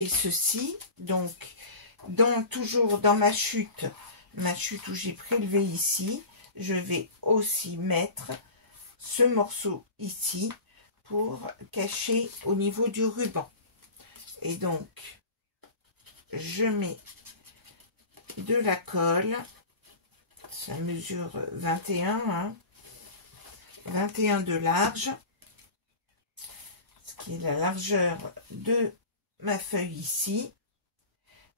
et ceci, donc, toujours dans ma chute où j'ai prélevé ici, je vais aussi mettre ce morceau ici pour cacher au niveau du ruban. Et donc, je mets de la colle, ça mesure 21, hein, 21 de large, ce qui est la largeur de ma feuille ici.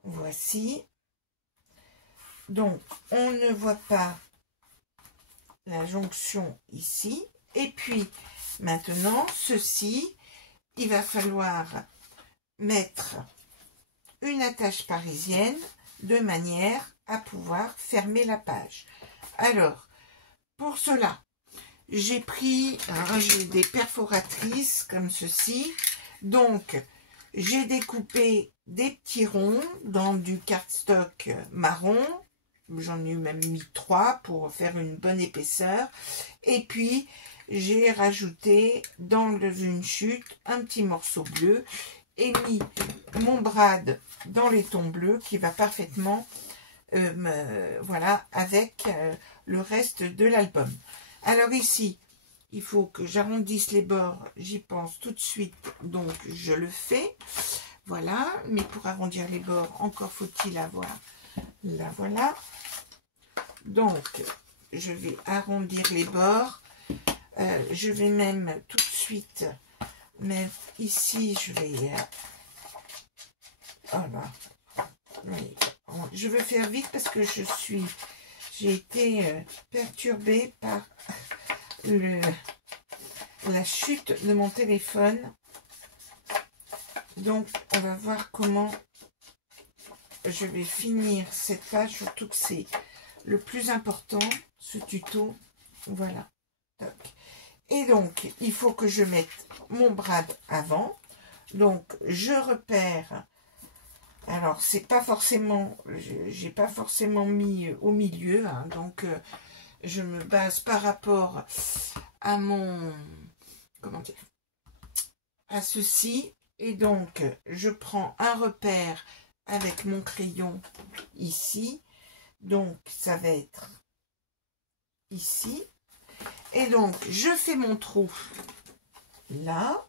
Voici. Donc, on ne voit pas la jonction ici. Et puis, maintenant, ceci, il va falloir mettre une attache parisienne de manière à pouvoir fermer la page. Alors, pour cela, j'ai pris, j'ai des perforatrices comme ceci. Donc, j'ai découpé des petits ronds dans du cardstock marron. J'en ai même mis 3 pour faire une bonne épaisseur. Et puis, j'ai rajouté dans une chute un petit morceau bleu et mis mon brad dans les tons bleus qui va parfaitement voilà, avec le reste de l'album. Alors ici, il faut que j'arrondisse les bords, j'y pense tout de suite, donc je le fais. Voilà, mais pour arrondir les bords, encore faut-il avoir la voilà. Donc, je vais arrondir les bords. Je vais même tout de suite mettre ici, je vais... voilà. Oui, je veux faire vite parce que j'ai été perturbée par la chute de mon téléphone. Donc, on va voir comment je vais finir cette page, surtout que c'est le plus important, ce tuto. Voilà. Toc. Et donc, il faut que je mette mon brad avant. Donc, je repère. Alors, c'est pas forcément, j'ai pas forcément mis au milieu, hein, donc je me base par rapport à mon, comment dire, à ceci. Et donc, je prends un repère avec mon crayon ici. Donc, ça va être ici. Et donc, je fais mon trou là.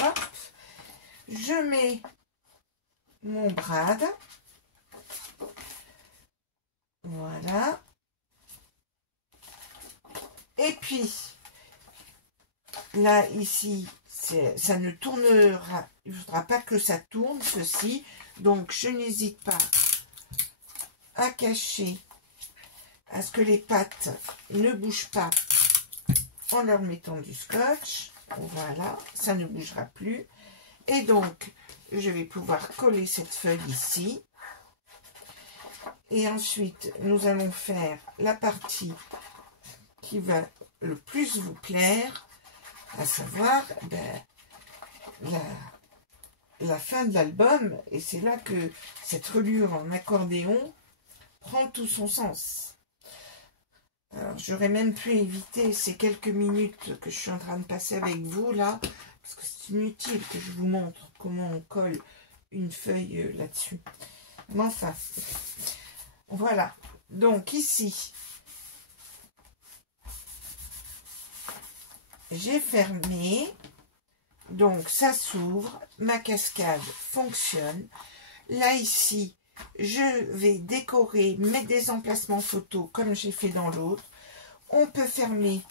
Hop. Je mets mon brad. Voilà. Et puis, là, ici, ça ne tournera, il ne faudra pas que ça tourne, ceci. Donc, je n'hésite pas à cacher, à ce que les pattes ne bougent pas en leur mettant du scotch. Voilà, ça ne bougera plus. Et donc, je vais pouvoir coller cette feuille ici. Et ensuite, nous allons faire la partie qui va le plus vous plaire, à savoir la fin de l'album. Et c'est là que cette reliure en accordéon prend tout son sens. Alors, j'aurais même pu éviter ces quelques minutes que je suis en train de passer avec vous, là, parce que c'est inutile que je vous montre comment on colle une feuille là-dessus. Mais enfin, voilà. Donc, ici, j'ai fermé. Donc, ça s'ouvre. Ma cascade fonctionne. Là, ici, je vais décorer, mettre des emplacements photos comme j'ai fait dans l'autre. On peut fermer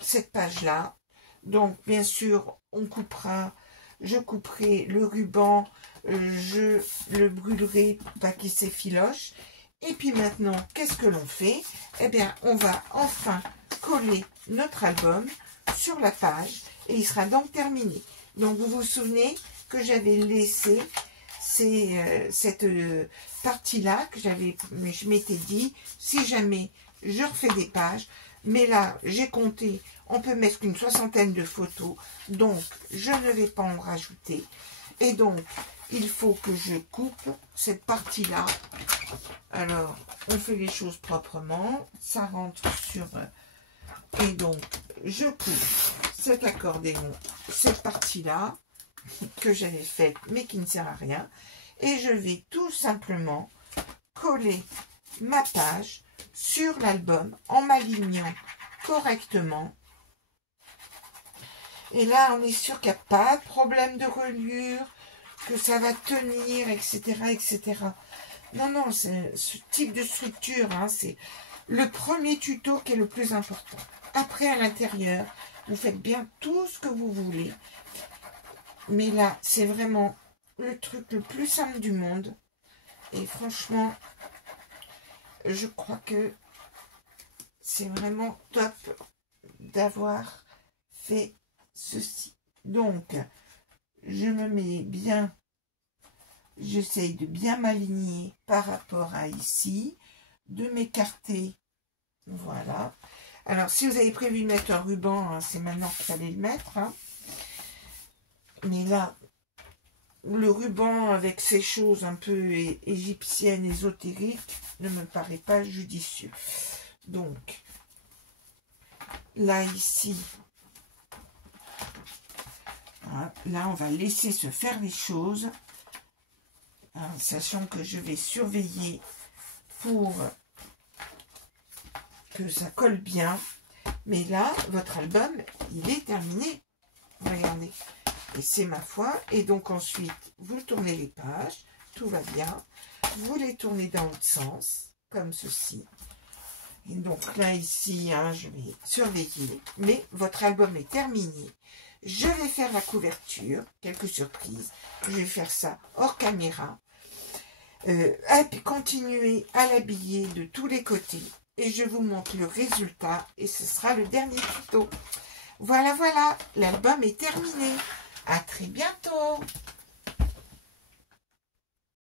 cette page-là. Donc, bien sûr, on coupera. Je couperai le ruban. Je le brûlerai pour pas qu'il s'effiloche. Et puis maintenant, qu'est-ce que l'on fait? Eh bien, on va enfin coller notre album sur la page. Et il sera donc terminé. Donc, vous vous souvenez que j'avais laissé cette partie-là que je m'étais dit, si jamais je refais des pages, mais là, j'ai compté, on peut mettre une 60aine de photos, donc je ne vais pas en rajouter. Et donc, il faut que je coupe cette partie-là. Alors, on fait les choses proprement, ça rentre sur... Et donc, je coupe cet accordéon, cette partie-là, que j'avais faite, mais qui ne sert à rien. Et je vais tout simplement coller ma page sur l'album en m'alignant correctement. Et là, on est sûr qu'il n'y a pas de problème de reliure, que ça va tenir, etc., etc. Non, non, c'est ce type de structure, hein, c'est le premier tuto qui est le plus important. Après, à l'intérieur, vous faites bien tout ce que vous voulez. Mais là, c'est vraiment le truc le plus simple du monde. Et franchement, je crois que c'est vraiment top d'avoir fait ceci. Donc, je me mets bien, j'essaye de bien m'aligner par rapport à ici, de m'écarter, voilà. Alors, si vous avez prévu de mettre un ruban, hein, c'est maintenant qu'il fallait le mettre, hein. Mais là, le ruban avec ces choses un peu égyptiennes, ésotériques, ne me paraît pas judicieux. Donc, là, ici, hein, là, on va laisser se faire les choses, hein, sachant que je vais surveiller pour que ça colle bien. Mais là, votre album, il est terminé. Regardez. Et c'est ma foi. Et donc ensuite, vous tournez les pages. Tout va bien. Vous les tournez dans l'autre sens. Comme ceci. Et donc là, ici, hein, je vais surveiller. Mais votre album est terminé. Je vais faire la couverture. Quelques surprises. Je vais faire ça hors caméra. Et puis continuer à l'habiller de tous les côtés. Et je vous montre le résultat. Et ce sera le dernier tuto. Voilà, voilà. L'album est terminé. À très bientôt.